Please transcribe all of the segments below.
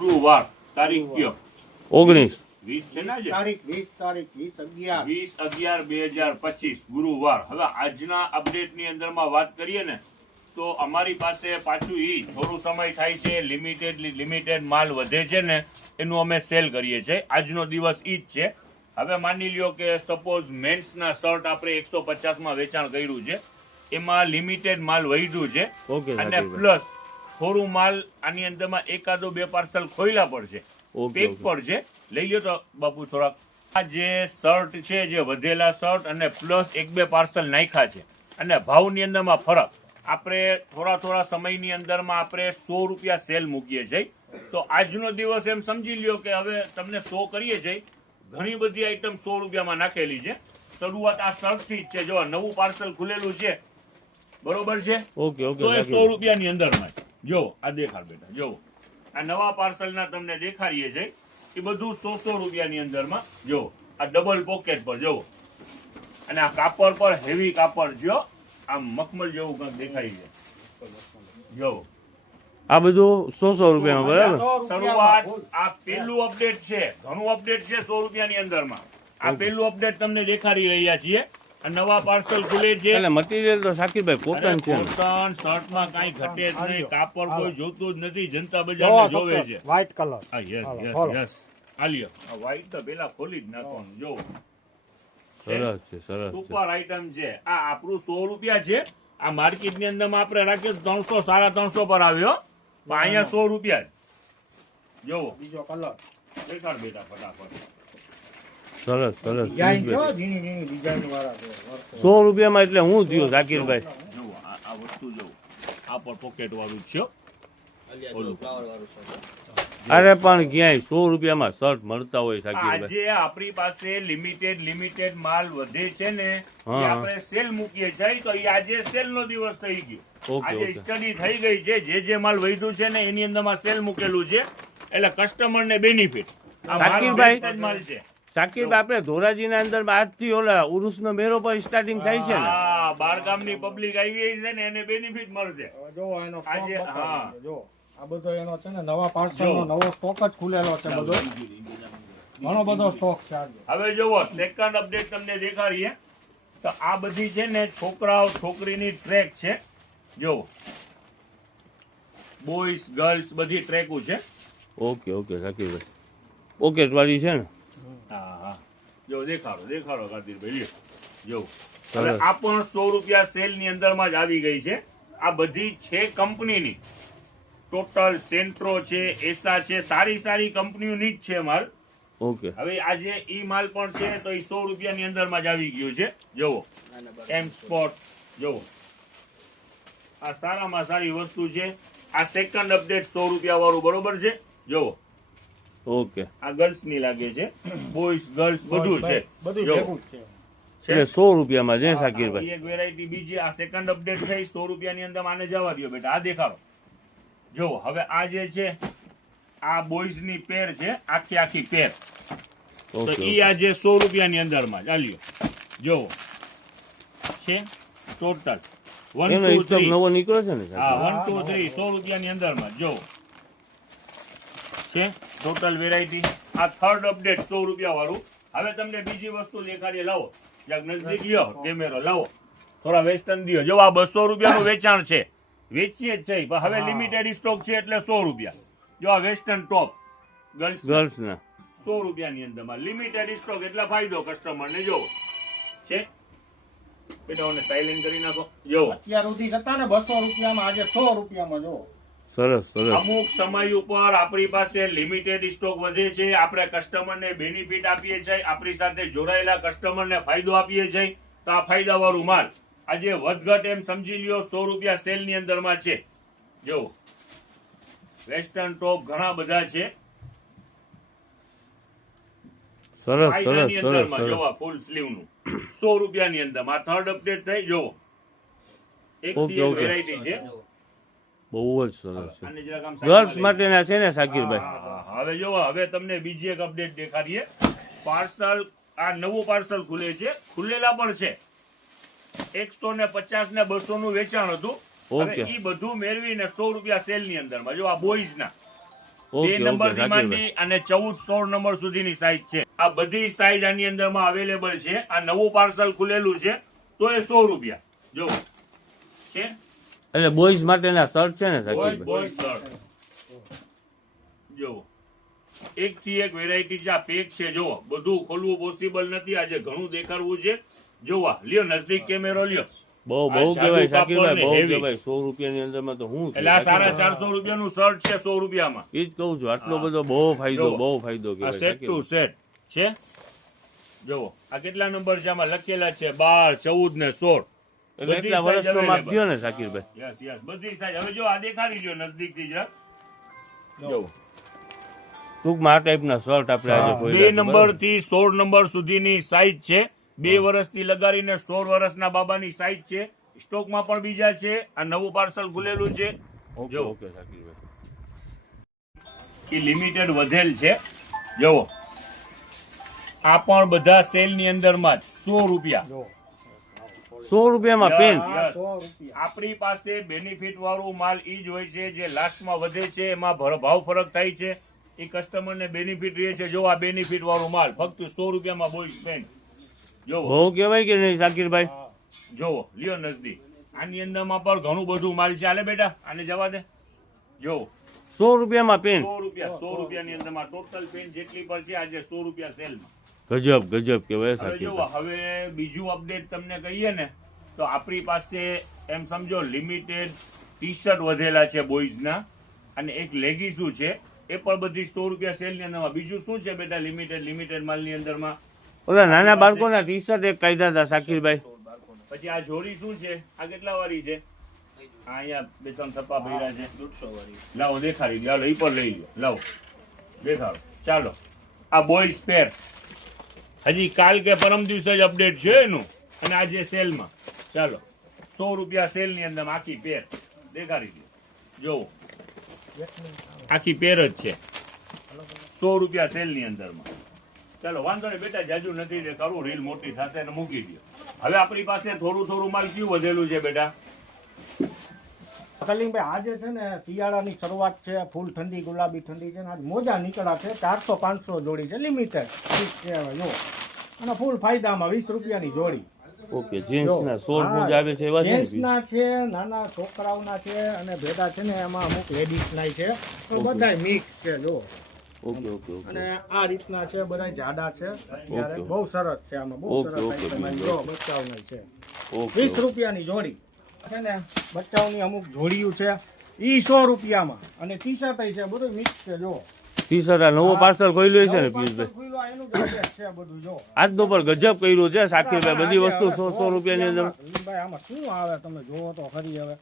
ગુરુવાર તારીખ કયો 19 20 છે ને આજે તારીખ 20/11/2025 ગુરુવાર. હવે આજના અપડેટ ની અંદર માં વાત કરીએ ને તો અમારી પાસે પાછું થોડું સમય થાય છે, લિમિટેડ માલ વધે છે ને એનું અમે સેલ કરીએ છીએ. આજનો દિવસ ઈ જ છે. હવે માની લ્યો કે સપોઝ મેન્સના શર્ટ આપણે 150 માં વેચાણ કર્યું છે, એમાં લિમિટેડ માલ વધ્યું છે અને પ્લસ થોડું માલ આની અંદરમાં એકાદો બે પાર્સલ ખોઈલા પડશે, પેક પડશે. લઈ લ્યો તો બાપુ થોડાક. આ જે શર્ટ છે, જે વધેલા શર્ટ અને પ્લસ એક બે પાર્સલ નાખ્યા છે અને ભાવની અંદરમાં ફરક. આપણે થોડા સમયની અંદરમાં આપણે 100 રૂપિયા સેલ મૂકીએ છીએ. તો આજનો દિવસ એમ સમજી લ્યો કે હવે તમને 100 કરીએ છીએ, ઘણી બધી આઈટમ 100 રૂપિયામાં નાખેલી છે. શરૂઆત આ શર્ટ થી જ છે. જો નવું પાર્સલ ખુલેલું છે, બરોબર છે, તો એ 100 રૂપિયાની અંદરમાં. જો આ દેખાડ બેટા, જો આ નવા પાર્સલ ના તમને દેખાડીએ છે, એ બધું 100 રૂપિયાની અંદરમાં. જો આ ડબલ પોકેટ પર જો, અને આ કાપડ પર હેવી કાપડ, જો આમ મખમલ જેવું કંઈક દેખાય છે. જો આ બધું 100 રૂપિયામાં બરાબર. શરૂઆત આ પહેલું અપડેટ છે, ઘણું અપડેટ છે 100 રૂપિયાની અંદરમાં. આ પહેલું અપડેટ તમને દેખાડી રહ્યા છીએ. નવા પાર્સલ ખુલે છે એટલે મટીરીયલ તો સાકીરભાઈ કોટન છે. કોટન શર્ટમાં કાઈ ઘટે જ નહીં, કાપડ કોઈ જોતું જ નથી, જનતા બજારને જોવે છે. White colour. હા, યસ. આલ્યો આ વ્હાઈટ તો પેલા ખોલી જ નાખવાનું. જો સરસ છે. સુપર આઈટમ છે. આ આપણું 100 રૂપિયા છે. આ માર્કેટની અંદરમાં આપણે રાખીએ 300 350 પર આવ્યો, પણ અહીંયા 100 રૂપિયા જ. જો બીજો કલર દેખાડ બેટા ફટાફટ. સરસ. ડિઝાઇન છો, ઝીણી ડિઝાઇન વાળા છે. 100 રૂપિયામાં એટલે હું થયું ઝાકીરભાઈ. જો આ વસ્તુ જો આ પર પોકેટ વાળું છે. અરે પણ ક્યાંય 100 રૂપિયામાં શર્ટ મળતા હોય ઝાકીરભાઈ. આજે આપણી પાસે લિમિટેડ માલ વધે છે ને, એ આપણે સેલ મૂકીએ છીએ. તો એ આજે સેલ નો દિવસ થઈ ગયો. આજે સ્ટડી થઈ ગઈ છે. જે માલ વધ્યું છે ને એની અંદરમાં સેલ મૂકેલું છે, એટલે કસ્ટમર ને બેનિફિટ. ઝાકીરભાઈ માલ છે. સાકીરભાઈ, આપણે ધોરાજીના અંદર આજથી ઓલા ઉરુસનો મેળો પણ સ્ટાર્ટિંગ થાય છે ને. હા, બાર ગામની પબ્લિક આવી છે ને, એને બેનિફિટ મળશે. જો એનો આજે જો આ બધો એનો છે ને નવા પાર્સલનો નવો સ્ટોક જ ખુલેલો છે. બધો ઘણો બધો સ્ટોક છે આજે. હવે જોવો સેકન્ડ અપડેટ તમને દેખાડીએ તો આ બધી છે ને છોકરાઓ છોકરીની ટ્રેક છે. જો બોયઝ ગર્લ્સ બધી ટ્રેકો છે. ઓકે ઝાકીરભાઈ, પોકેટ વાળી છે ને. હા, જો દેખાડો કાદીરભાઈ. જો હવે આ પણ 100 રૂપિયા સેલ ની અંદરમાં જ આવી ગઈ છે. આ બધી છે કંપનીની, ટોટલ સેન્ટ્રો છે, એસા છે, સારી કંપનીઓની જ છે માલ. ઓકે. હવે આજે ઈ માલ પણ છે તો એ 100 રૂપિયાની અંદરમાં જ આવી ગયું છે. જોવો એમ સ્પોટ, જોવો આ સારામાં સારી વસ્તુ છે. આ સેકન્ડ અપડેટ 100 રૂપિયા વાળું, બરોબર છે. જોવો ઓકે. આ ગર્લ્સ ની લાગે છે, બોયઝ ગર્લ્સ બધું છે. બધું ભેગું જ છે. એટલે 100 રૂપિયામાં છે ઝાકીરભાઈ. એક વેરાયટી બીજી આ સેકન્ડ અપડેટ થઈ 100 રૂપિયાની અંદર. આને જવા દો બેટા, આ દેખાડો. જો હવે આ જે છે આ બોયઝ ની પેર છે, આખી પેર. તો ઈ આ જે 100 રૂપિયાની અંદરમાં ચાલ્યો. જો છે ટોટલ 1 2 3 નવો નીકળ્યો છે ને. હા, 1 2 3 100 રૂપિયાની અંદરમાં. જો છે ટોટલ વેરાયટી. આ થર્ડ અપડેટ 100 રૂપિયા વાળું. હવે તમને બીજી વસ્તુ દેખાડીએ. લાવો જ્યાં નજદીક લ્યો કેમેરો, લાવો થોડા વેસ્ટર્ન દિયો. જો આ 200 રૂપિયાનું વેચાણ છે, વેચીએ જ છે, પણ હવે લિમિટેડ સ્ટોક છે એટલે 100 રૂપિયા. જો આ વેસ્ટર્ન ટોપ ગર્લ્સ ના 100 રૂપિયાની અંદરમાં લિમિટેડ સ્ટોક, એટલે ફાયદો કસ્ટમરને. જો છે પેલાઓને સાયલેન્ટ કરી નાખો. જો અત્યાર સુધી હતા ને 200 રૂપિયામાં, આજે 100 રૂપિયામાં. જો સરસ. અમુક સમય ઉપર આપણી પાસે લિમિટેડ સ્ટોક વધે છે, આપણે કસ્ટમરને બેનિફિટ આપીએ છીએ, આપણી સાથે જોડાયેલા કસ્ટમરને ફાયદો આપીએ છીએ. તો આ ફાયદા વાળું માલ આજે વધઘટ એમ સમજી લ્યો 100 રૂપિયા સેલ ની અંદરમાં છે. જો વેસ્ટર્ન ટોપ ઘણા બધા છે. સરસ. જોવા ફૂલ સ્લીવ નું 100 રૂપિયાની અંદર. આ થર્ડ અપડેટ થઈ. જો એક વેરાયટી છે, બહુ જ સરસ છે. ગર્લ્સ માટેના છે ને ઝાકીરભાઈ. હવે જોવો, હવે તમને બીજી એક અપડેટ દેખાડીએ. પાર્સલ, આ નવું પાર્સલ ખુલે છે, ખુલેલા પણ છે. 150 ને 200 નું વેચાણ હતું. હવે ઈ બધું મેળવીને 100 રૂપિયા સેલ ની અંદરમાં. જો આ બોયઝ ના ઓકે, નંબર ઓકે, થી માંડી અને 14-16 નંબર સુધીની સાઈઝ છે. આ બધી સાઈઝ આની અંદરમાં અવેલેબલ છે. આ નવું પાર્સલ ખુલેલું છે તો એ 100 રૂપિયા જો છે. એટલે બોયઝ માટેના શર્ટ છે ને સાકીરભાઈ? બોયઝ શર્ટ જો એક થી એક વેરાયટી છે. આ પેક છે જો બધું ખોલવું પોસિબલ નથી. આજે ઘણું દેખાડવું છે. જોવા લ્યો નજદીક કેમેરો લ્યો. બહુ આ કહેવાય જાદુ કાપડ સાકીરભાઈ, ને બહુ heavy. કહેવાય. 100 રૂપિયાની અંદરમાં તો હું એટલે આ 450 રૂપિયાનું શર્ટ છે 100 રૂપિયામાં. એ જ કહું છું, આટલો બધો બહુ ફાયદો, જો. બહુ ફાયદો આ કહેવાય સેટ ટુ સાકીરભાઈ. સેટ છે. જુઓ આ કેટલા નંબર છે આમાં લખેલા છે 12, 14 ને 16. એટલે બધી એટલા size વર્ષનો માપ available. દ્યો ને સાકીરભાઈ. યસ યસ બધી સાઈઝ. હવે જો આ દેખાડી લ્યો નજદીકથી જરા. જો ટૂંકમાં આ ટાઈપના શર્ટ આપણે આજે બે ખોલ્યા છે, નંબર બરાબર? થી 16 નંબર સુધીની સાઈઝ છે. 2 વર્ષથી લગાડીને 16 વર્ષના બાબાની સાઈઝ છે. સ્ટોકમાં પણ બીજા છે. આ નવું પાર્સલ ખુલેલું છે. ઓકે, જો. ઓકે સાકીરભાઈ. એ લિમિટેડ વધેલ છે. જુઓ આ પણ બધા સેલ ની અંદરમાં જ 100 રૂપિયા. જો 100 રૂપિયામાં પેન્ટ. આ Yes. 100 રૂપિયા. આપણી પાસે બેનિફિટ વાળું માલ ઈ જ હોય છે જે લાસ્ટમાં વધે છે. એમાં ભાવ ફરક થાય છે. એ કસ્ટમરને બેનિફિટ રહે છે. જો આ બેનિફિટ વાળું માલ ફક્ત 100 રૂપિયામાં બોયઝ પેન્ટ. જોવો બહુ કહેવાય કે નહીં સાકીરભાઈ? જોવો લ્યો નજદીક. આની અંદરમાં પણ ઘણું બધું માલ છે. આલે બેટા આને જવા દે. જોવો 100 રૂપિયામાં પેન્ટ. 100 રૂપિયાની અંદરમાં ટોટલ પેન્ટ જેટલી પણ છે આજે 100 રૂપિયા સેલમાં. ગજબ ગજબ કહેવાય હવે જો સાકીરભાઈ. હવે બીજું અપડેટ તમને કહીએ ને તો આપણી પાસે એમ સમજો લિમિટેડ ટી શર્ટ વધેલા છે બોયઝના અને એક લેગીસું છે. એ પણ બધી 100 રૂપિયા સેલની અંદરમાં. બીજું શું છે બેટા લિમિટેડ માલની અંદરમાં? ઓલા નાના બાળકોના ટી શર્ટ એક કાઢ્યા હતા સાકીરભાઈ. પછી આ જોડી શું છે? આ કેટલા વાળી છે? આ અહીંયા બે ત્રણ થપ્પા ભર્યા છે 150 વાળી. લાવો દેખાડી દો. હાલો ઈ પણ લઈ લો. લાવો દેખાડો. ચાલો આ બોયઝ પેર હજી કાલ કે પરમ દિવસે જ અપડેટ છે એનું અને આજે સેલમાં. ચાલો 100 રૂપિયા સેલની અંદર આખી પેર દેખાડી દો. જોવો આખી પેર જ છે 100 રૂપિયા સેલની અંદરમાં. ચાલો વાંધો નહીં બેટા જાજુ નથી રે કરું રીલ મોટી થશે ને મૂકી દો. હવે આપણી પાસે થોડું માલ કયું વધેલું છે બેટા? કલિંગભાઈ આજે છે ને શિયાળાની શરૂઆત છે. ફૂલ ઠંડી ગુલાબી ઠંડી છે ને આજ મોજા નીકળ્યા છે. 400-500 જોડી છે લિમિટેડ છે હવે જો. અને ફૂલ ફાયદામાં 20 રૂપિયાની જોડી. ઓકે, જીન્સના 100 મોજા આવે છે એવા છે ને? જેન્ટ્સના છે, નાના છોકરાઓના છે અને ભેગા છે ને એમાં અમુક લેડીઝના છે પણ બધાય મિક્સ છે જો. Okay, okay, okay. અને આ રીતના છે બધાય જાડા છે. અત્યારે ઓકે. બહુ સરસ છે આમાં. બહુ ઓકે, સરસ ઓકે, item આવી. જો બચ્ચાઓની છે ઓકે, 20 રૂપિયાની જોડી છે ને. બચ્ચાઓની અમુક જોડીયું છે ઈ 100 રૂપિયામાં અને ટી શર્ટ છે બધું મિક્સ છે જો. ટી શર્ટ આ નવો પાર્સલ ખોલ્યો છે ને નવું પિયુષભાઈ? parcel ખુલ્લું, એનું જ update છે બધું જો. આજનો પર ગજબ કર્યું છે સાકીરભાઈ. બધી વસ્તુ 100 રૂપિયાની અંદર. ભાઈ આમાં શું આવે તમે જોવો તો ખરી હવે.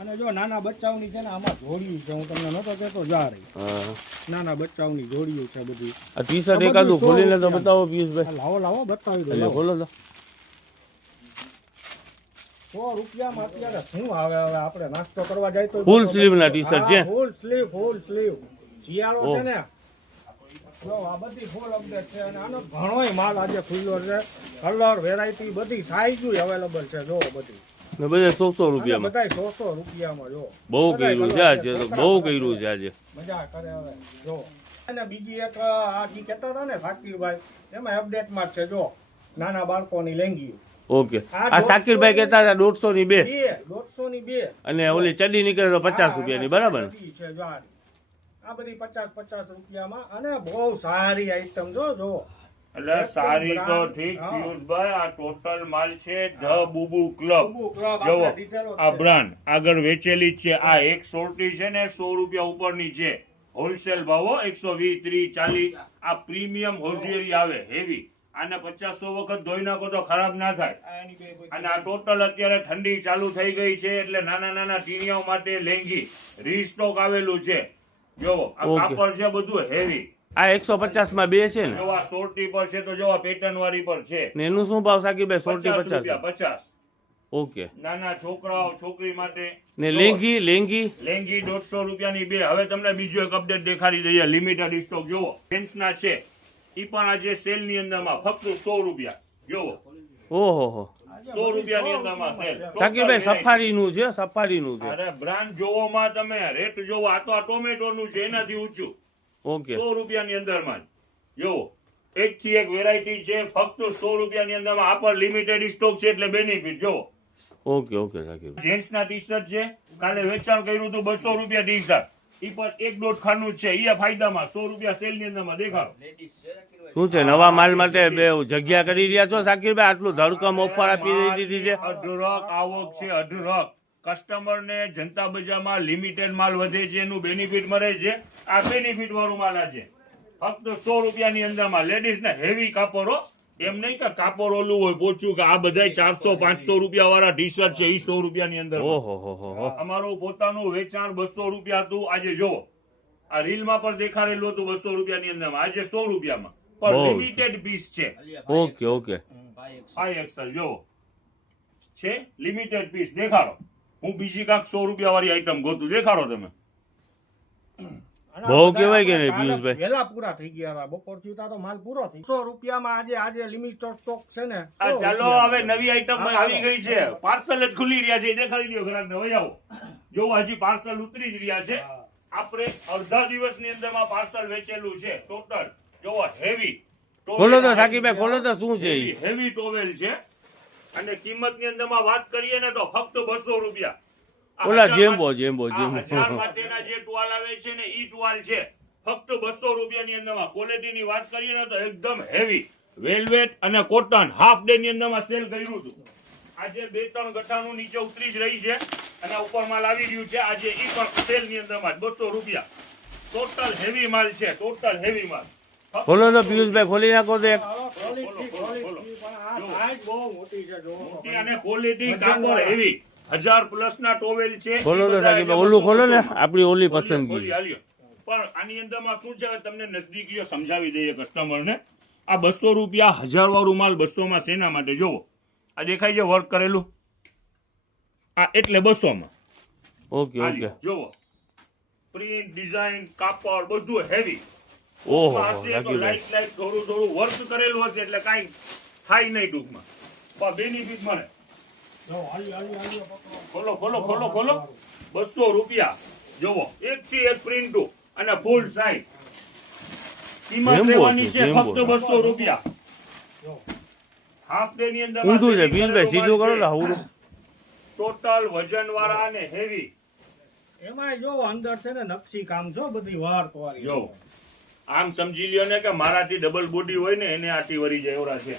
અને જો નાના બચ્ચાઓની છે ને આમાં જોડિયું છે. હું તમને નતો કહેતો જા રહી. હા. નાના બચ્ચાઓની જોડિયું છે બધી. આ ટી શર્ટ એકાદું ખોલીને તો બતાવો પિયુષભાઈ. લાવો બતાવી દો. એટલે ખોલો તો. 100 રૂપિયામાં અત્યારે શું આવે હવે આપણે નાસ્તો કરવા જાય તો ફૂલ સ્લીવના ટી શર્ટ છે. ફૂલ સ્લીવ શિયાળો ઓહ. છે ને જો આ બધી ફૂલ અપડેટ છે અને આનો ઘણોય માલ આજે ખુલ્લો છે. કલર વેરાયટી બધી સાઈઝ અવેલેબલ છે જો બધી. ને બધે 100 રૂપિયામાં. બધાય 100 રૂપિયામાં જો. બહુ બધાય કર્યું છે colour આજે તો, બહુ કર્યું છે આજે. મજા કરે હવે જો. અને બીજી એક આ જી કહેતા હતા ને સાકીરભાઈ એમાં અપડેટમાં જ છે જો. નાના બાળકોની લેંગી ઓકે. આ સાકીરભાઈ કહેતા હતા 150 ની 2 150 ની 2 અને ઓલી ચડી નીકળે તો 50 રૂપિયાની, બરાબર ને? છે જો આ બધી 50 રૂપિયામાં અને બહુ સારી આઈટમ જો. એટલે સારી તો ઠીક હા. પિયુષભાઈ આ ટોટલ માલ છે ધ બુબુ ક્લબ. બુબુ ક્લબ જુઓ આપણે દીધેલો આ છે. બ્રાન્ડ આગળ વેચેલી જ છે. આ એક સોરટી છે ને 100 રૂપિયા ઉપરની છે. હોલસેલ ભાવો 120, 30, 40. આ પ્રીમિયમ હોઝિયરી આવે હેવી. આને 50-100 વખત ધોઈ નાખો તો ખરાબ ના થાય. આની બે અને આ ટોટલ અત્યારે ઠંડી ચાલુ થઈ ગઈ છે એટલે નાના ટીણીયાઓ માટે લેંગી રીસ્ટોક આવેલું છે. જો આ ઓકે. કાપડ છે બધું હેવી. આ 150 માં 2 છે ને? જો આ સોરટી પર છે તો જો આ પેટર્ન વાળી પર છે ને એનું શું ભાવ સાકીરભાઈ? 50 50. રૂપિયા 50. ઓકે. નાના છોકરાઓ છોકરી માટે ને લેંગી લેંગી 150 રૂપિયાની 2. હવે તમને બીજો એક અપડેટ દેખાડી દઈએ. લિમિટેડ સ્ટોક જોવો જેન્ટ્સના છે. ઈ પણ આજે સેલ ની અંદરમાં ફક્ત 100 રૂપિયા. જોવો ઓહો. 100 રૂપિયાની અંદરમાં સેલ. સાકીરભાઈ સફારીનું છે, સફારીનું છે. અરે બ્રાન્ડ જોવોમાં તમે રેટ જોવો. આ તો આ ટોમેટોનું છે એનાથી ઊંચું. ઓકે 100 રૂપિયાની અંદરમાં જ જો એક થી એક વેરાયટી છે ફક્ત 100 રૂપિયાની અંદરમાં આ પર લિમિટેડ સ્ટોક છે એટલે બેનિફિટ જો ઓકે ઓકે સાકીરભાઈ જેન્ટ્સ ના ટી શર્ટ છે કાલે વેચાણ કર્યું હતું 200 રૂપિયા ટી શર્ટ ઈ પર એક દોઢ ખાનું જ છે એ ફાયદામાં 100 રૂપિયા સેલ ની અંદરમાં દેખાડો શું છે નવા માલ માટે બે જગ્યા કરી રહ્યા છો સાકીરભાઈ આટલું ધડકમ ઓફર આપી દીધી છે અઢળક આવક છે અઢળક કસ્ટમર ને જનતા બજારમાં લિમિટેડ માલ વધે છે એનું બેનિફિટ મળે છે આ બેનિફિટ વાળું માલ આ છે ફક્ત 100 રૂપિયાની અંદરમાં લેડીઝ ને હેવી કાપડો એમ નહીં કે કાપડ ઓલું હોય પોચું કે આ બધા 400-500 રૂપિયા વાળા ટી શર્ટ છે એ 100 રૂપિયાની અંદર ઓહો હો અમારું પોતાનું વેચાણ 200 રૂપિયા હતું આજે જો આ રીલમાં પણ દેખાડેલું હતું 200 રૂપિયાની અંદરમાં આજે 100 રૂપિયામાં પણ લિમિટેડ પીસ છે ઓકે ઓકે 5XL જો છે લિમિટેડ પીસ દેખાડો હું બીજી કાંક 100 રૂપિયા વાળી આઈટમ ગોતું દેખાડો તમે બહુ કહેવાય કે નહીં પિયુષભાઈ વેલા પૂરા થઈ ગયા હતા બપોર થી તો માલ પૂરો થઈ 100 રૂપિયામાં આજે લિમિટેડ સ્ટોક છે ને ચાલો હવે નવી આઈટમ આવી ગઈ છે પાર્સલ જ ખુલી રહ્યા છે એ દેખાડી દો ગ્રાહકને હવે આવો જો હજી પાર્સલ ઉતરી જ રહ્યા છે આપણે અડધા દિવસની અંદરમાં પાર્સલ વેચેલું છે ટોટલ જો હેવી ખોલો તો સાકીરભાઈ ખોલો તો શું છે હેવી ટોવેલ છે અને કિંમતની અંદરમાં વાત કરીએ ને તો ફક્ત 200 રૂપિયા ઓલા જેમ્બો 1000 માટેના જે ટુવાલ આવે છે ને ઈ ટુવાલ છે ફક્ત 200 રૂપિયાની અંદરમાં ક્વોલિટીની વાત કરીએ ને તો એકદમ હેવી વેલ્વેટ અને કોટન હાફ ડે ની અંદરમાં સેલ કર્યું હતું આજે 2-3 ગઠાનું નીચે ઉતરી જ રહી છે અને ઉપર માલ આવી રહ્યું છે આજે ઈ પણ સેલ ની અંદરમાં 200 રૂપિયા ટોટલ હેવી માલ છે ટોટલ હેવી માલ ખોલો તો પિયુષભાઈ ખોલી નાખો તો એક મોટી અને ક્વોલિટી કાપડ હેવી 1000 પ્લસ ના ટોવેલ છે ખોલો તો સાકીરભાઈ ઓલું ખોલો ને આપણી ઓલી પસંદગી પણ આની અંદરમાં શું છે તમને નજદીકીઓ સમજાવી દઈએ કસ્ટમર ને આ 200 રૂપિયા 1000 વાળું માલ 200 માં શેના માટે જોવો આ દેખાય છે વર્ક કરેલું આ એટલે 200 માં ઓકે ઓકે જોવો પ્રિન્ટ ડિઝાઇન કાપડ બધું હેવી ઓહો લાઈટ લાઈટ થોડું થોડું વર્ક કરેલું હશે એટલે કાંઈ થાય નહીં ટૂંકમાં પણ બેનિફિટ મળે ખોલો ખોલો ખોલો ખોલો 200 રૂપિયા જોવો એક થી એક પ્રિન્ટ અને ફૂલ સાઈઝ કિંમત રહેવાની છે ફક્ત 200 રૂપિયા હાફ ડે ની અંદર ઊંધું છે પિયુષભાઈ સીધું કરો ને હવડું ટોટલ વજન વાળા અને હેવી એમાં જો અંદર છે ને નકશી કામ છો બધી વાર તોરી જો આમ સમજી લ્યો ને કે મારાથી ડબલ બોડી હોય ને એને આટી વરી જાય એવડા છે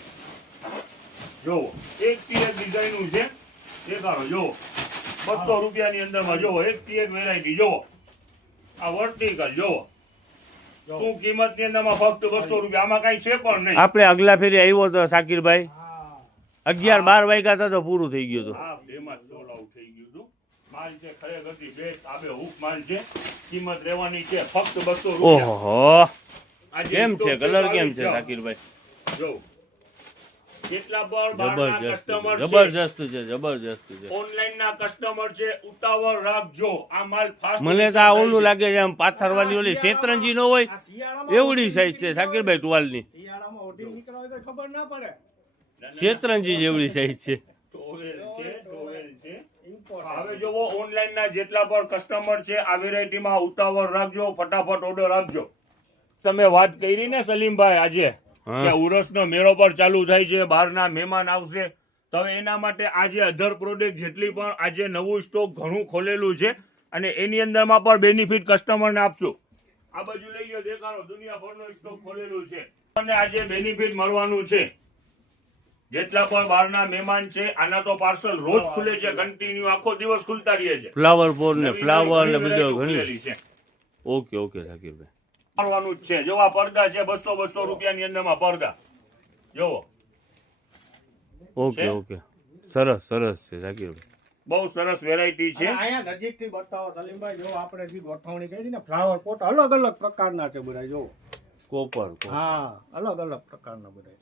જો એક થી એક ડિઝાઇન છે દેખાડો જો 200 રૂપિયાની અંદરમાં જો એક થી એક વેરાયટી જો આ વર્ટિકલ જો શું કિંમત ની અંદરમાં ફક્ત 200 રૂપિયા આમાં કઈ છે પણ નહીં આપણે અગલા ફેરી આવ્યો તો સાકીરભાઈ 11-12 વાગ્યા હતા તો પૂરું થઈ ગયું હતું હા બેમાં સોલ આઉટ થઈ ગયું હતું માલ છે ખરેખર બેસ્ટ આબે હૂક માલ છે કિંમત રહેવાની છે ફક્ત 200 રૂપિયા ઓહો કેમ છે કલર કેમ છે સાકીરભાઈ જો કેટલા પર બહારના કસ્ટમર છે જબરજસ્ત છે જબરજસ્ત છે ઓનલાઈન ના કસ્ટમર છે ઉતાવળ રાખજો આ માલ ફાસ્ટ મને તો આ ઓલું લાગે છે આમ પાથરવાની ઓલી શેતરંજી નો હોય એવડી સાઈઝ છે સાકીરભાઈ ટુવાલની શિયાળામાં ઓઢી નીકળવા તો ખબર ના પડે શેતરંજી જેવડી સાઈઝ છે ટોવેલ છે હવે જોવો ઓનલાઈન ના જેટલા પણ કસ્ટમર છે આ વેરાયટીમાં ઉતાવળ રાખજો ફટાફટ ઓર્ડર આપજો તમે વાત કરી ને સલીમભાઈ આજે કે ઉરસનો મેળો પણ ચાલુ થાય છે બહારના મહેમાન આવશે તો એના માટે આજે અધર પ્રોડક્ટ જેટલી પણ આજે નવું સ્ટોક ઘણું ખોલેલું છે અને એની અંદરમાં પણ બેનિફિટ કસ્ટમરને આપશું આ બાજુ લઈ લો દેખાડો દુનિયાભરનો સ્ટોક ખોલેલું છે અને આજે બેનિફિટ મળવાનું છે જેટલા પણ બહારના મહેમાન છે આના તો પાર્સલ રોજ ખુલે છે કન્ટિન્યુ આખો દિવસ ખુલતા રહે છે ફ્લાવર પોટ ને ફ્લાવર ને બધું ખુલેલી ઘણી છે ઓકે ઓકે સાકીરભાઈ કરવાનું જ છે જો આ પડદા છે 200 રૂપિયાની અંદરમાં પડદા જોવો ઓકે ઓકે સરસ સરસ છે સાકીરભાઈ બહુ સરસ વેરાયટી છે અહીંયા નજીક થી બતાવો સલીમભાઈ જો આપણે જે ગોઠવણી કરી ને ફ્લાવર પોટ અલગ અલગ પ્રકારના છે બધા જો કોપર હા અલગ અલગ પ્રકારના બધા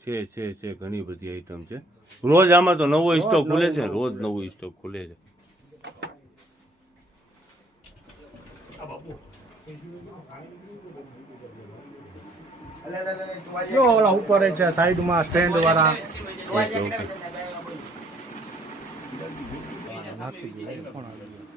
છે ઘણી બધી આઈટમ છે રોજ આમાં તો નવો સ્ટોક ખુલે છે રોજ નવો સ્ટોક ખુલે છે જો ઓલા ઉપર છે સાઈડમાં સ્ટેન્ડ વાળા ઓકે ઓકે નાખી દીધું.